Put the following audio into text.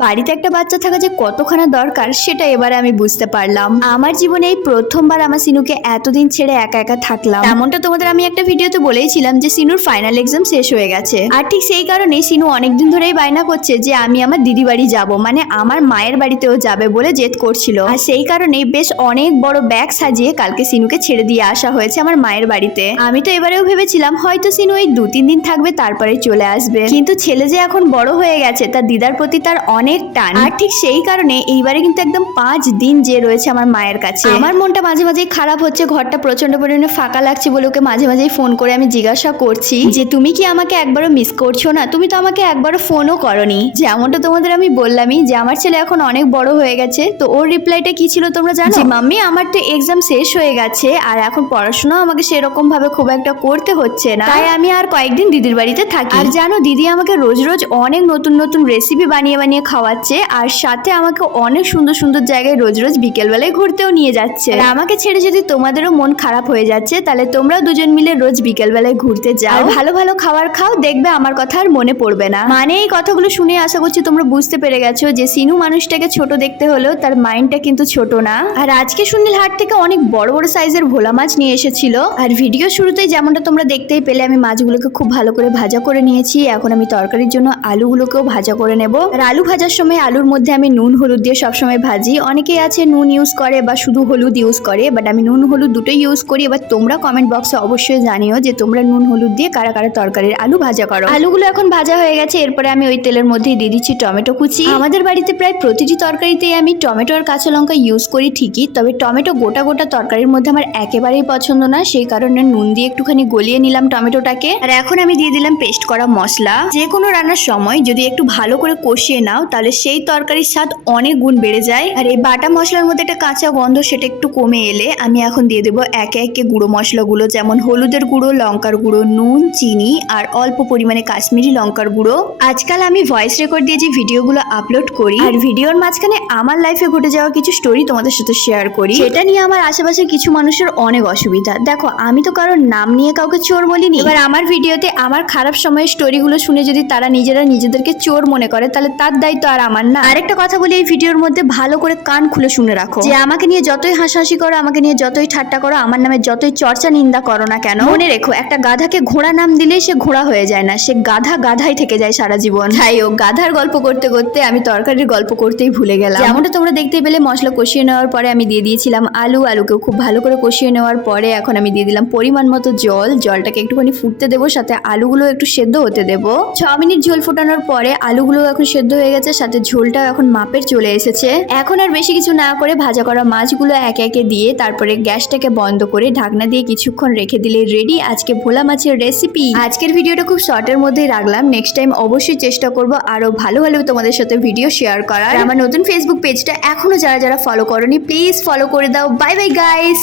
বাড়িতে একটা বাচ্চা থাকা যে কতখানা দরকার, সেটা এবারে আমি বুঝতে পারলাম। আমার জীবনে এই প্রথমবার আমার সিনুকে এতদিন ছেড়ে একা একা থাকলাম। এমনটা তোমাদের আমি একটা ভিডিওতে বলেইছিলাম যে সিনুর ফাইনাল এক্সাম শেষ হয়ে গেছে। আর ঠিক সেই কারণে সিনু অনেকদিন ধরেই বায়না করছে যে আমি আমার দিদি বাড়ি যাব মানে আমার মায়ের বাড়িতেও যাবে বলে জেদ করছিল। আর সেই কারণে বেশ অনেক বড় ব্যাগ সাজিয়ে কালকে সিনুকে ছেড়ে দিয়ে আসা হয়েছে আমার মায়ের বাড়িতে। আমি তো এবারেও ভেবেছিলাম হয়তো সিনু এই দু তিন দিন থাকবে তারপরে চলে আসবে। কিন্তু ছেলে যে এখন বড় হয়ে গেছে, তার দিদার প্রতি তার অনেক টান। আর ঠিক সেই কারণে এইবারে কিন্তু একদম পাঁচ দিন যে রয়েছে আমার মায়ের কাছে। আমার মনটা মাঝে মাঝেই খারাপ হচ্ছে ঘরটা প্রচণ্ড পরিমাণে ফাঁকা লাগছে বলে ওকে মাঝে মাঝেই ফোন করে আমি জিজ্ঞাসা করছি যে তুমি কি আমাকে একবারও মিস করছ না? তুমি তো আমাকে একবারও ফোনও করনি। যেমনটা তোমাদের আমি বললামই যে আমার ছেলে এখন অনেক বড় হয়ে গেছে। তো ওর রিপ্লাইটা কি ছিল তোমরা জানো? যে মাম্মি আমার তো এক্সাম শেষ হয়ে গেছে আর এখন পড়াশোনা আমাকে সেরকম ভাবে খুব একটা করতে হচ্ছে না। তাই আমি আর কয়েকদিন দিদির বাড়িতে থাকি। আর জানো দিদি আমাকে রোজ রোজ অনেক নতুন নতুন রেসিপি বানিয়ে বানিয়ে খাওয়াচ্ছে আর সাথে আমাকে অনেক সুন্দর সুন্দর জায়গায় রোজ রোজ বিকেলবেলায় ঘুরতেও নিয়ে যাচ্ছে। আর আমাকে ছেড়ে যদি তোমাদেরও মন খারাপ হয়ে যাচ্ছে, তাহলে তোমরা দুজন মিলে রোজ বিকেলবেলায় ঘুরতে যাও। ভালো ভালো খাবার খাও, দেখবে আমার কথা আর মনে পড়বে না। মানে এই কথাগুলো শুনে আশা করছি তোমরা বুঝতে পেরে গেছো যে সিনু মানুষটাকে ছোট দেখতে হলেও তার মাইন্ডটা কিন্তু ছোট না। আর আজকে সুনীল হাট থেকে অনেক বড় বড় সাইজের ভোলা মাছ নিয়ে এসেছিল। আর ভিডিও শুরুতেই যেমনটা তোমরা দেখতেই পেলে, আমি মাছগুলোকে খুব ভালো করে ভাজা করে নিয়েছি। এখন আমি তরকারির জন্য আলুগুলোকেও ভাজা করে নেব। আর আলু ভাজার সময় আলুর মধ্যে আমি নুন, হলুদ দিয়ে সবসময় ভাজি। অনেকেই আছে নুন ইউজ করে বা শুধু হলুদ ইউজ করে বাট আমি নুন, হলুদ দুটোই ইউজ করি। এবার তোমরা কমেন্ট বক্সে অবশ্যই জানিও যে তোমরা নুন, হলুদ দিয়ে কারা কারা তরকারির আলু ভাজা করো। আলুগুলো এখন ভাজা হয়ে গেছে, এরপরে আমি ওই তেলের মধ্যেই দিয়ে দিচ্ছি টমেটো কুচি। আমাদের বাড়িতে প্রায় প্রতিটি তরকারিতেই আমি টমেটো আর কাঁচা লঙ্কা ইউজ করি ঠিকই, তবে টমেটো গোটা গোটা তরকারির মধ্যে আমার একেবারেই পছন্দ না, সেই কারণে নুন দিয়ে একটুখানি গলিয়ে নিলাম টমেটোটাকে। আর এখন আমি দিয়ে দিলাম পেস্ট করা মশলা। যে কোনো রান্নার সময় যদি একটু ভালো করে কষিয়ে নাও তাহলে সেই তরকারির স্বাদ অনেক গুণ বেড়ে যায়। আর এই বাটা মশলার মধ্যে একটা কাঁচা গন্ধ, সেটা একটু কমে এলে আমি এখন দিয়ে দেবো একে একে গুঁড়ো মশলাগুলো, যেমন হলুদের গুঁড়ো, লঙ্কার গুঁড়ো, নুন, চিনি, আর অল্প পরিমাণে কাশ্মীরি লঙ্কার গুঁড়ো। আজকাল আমি ভয়েস রেকর্ড দিয়ে যে ভিডিওগুলো আপলোড করি, আর ভিডিওর মাঝখানে আমার লাইফে ঘটে যাওয়া কিছু স্টোরি তোমাদের সাথে শেয়ার করি। সেটা নিয়ে আমার আশেপাশে কিছু মানুষের অনেক অসুবিধা। দেখো, আমি তো কারোর নাম নিয়ে কাউকে চোর বলিনি। এবার আমার ভিডিওতে আমার খারাপ সময়ের স্টোরিগুলো শুনে যদি তারা নিজেরা নিজেদেরকে চোর মনে করে, তাহলে তার দায়িত্ব আর আমার না। আরেকটা কথা বলি, এই ভিডিওর মধ্যে ভালো করে কান খুলে শুনে রাখো। যে আমাকে নিয়ে যতই হাসাহাসি করো, আমাকে নিয়ে যতই ঠাট্টা করো, আমার নামে যতই চর্চা নিন্দা করো না কেন, মনে রেখো, একটা গাধাকে ঘোড়া নাম দিলেই সে ঘোড়া হয়ে যায় না। সে গাধা গাধাই থেকে যায় সারা জীবন। যাই হোক, গাধার গল্প করতে করতে আমি তরকারির গল্প করতেই ভুলে গেলাম। যেমনটা তোমরা দেখতে পেলে, মশলা কষিয়ে নেওয়ার পরে আমি দিয়ে দিয়েছিলাম আলু। আলুকেও খুব ভালো করে কষিয়ে নেওয়ার পরে এখন আমি দিয়ে দিলাম পরিমাণ মতো জল। জলটাকে একটুখানি ফুটতে দেবো, সাথে আলুগুলো একটু সেদ্ধ হতে দেবো। ছ মিনিট ঝোল ফোটানোর পরে আলুগুলো এখন সেদ্ধ হয়ে গেছে সাথে ঝোলটাও এখন মাপের চলে এসেছে। এখন আর বেশি কিছু না করে ভাজা করা মাছগুলো একে একে দিয়ে তারপরে গ্যাসটাকে বন্ধ করে ঢাকনা দিয়ে কিছুক্ষণ রেখে দিলে রেডি আজকে ভোলা মাছের রেসিপি আজকের ভিডিওটা খুব শর্টের মধ্যেই রাখলাম। নেক্সট টাইম অবশ্যই চেষ্টা করব আরও ভালো ভালো তোমাদের সাথে ভিডিও শেয়ার করার। আমার নতুন ফেসবুক পেজটা এখনও যারা যারা ফলো করনি প্লিজ ফলো করে দাও। Bye bye guys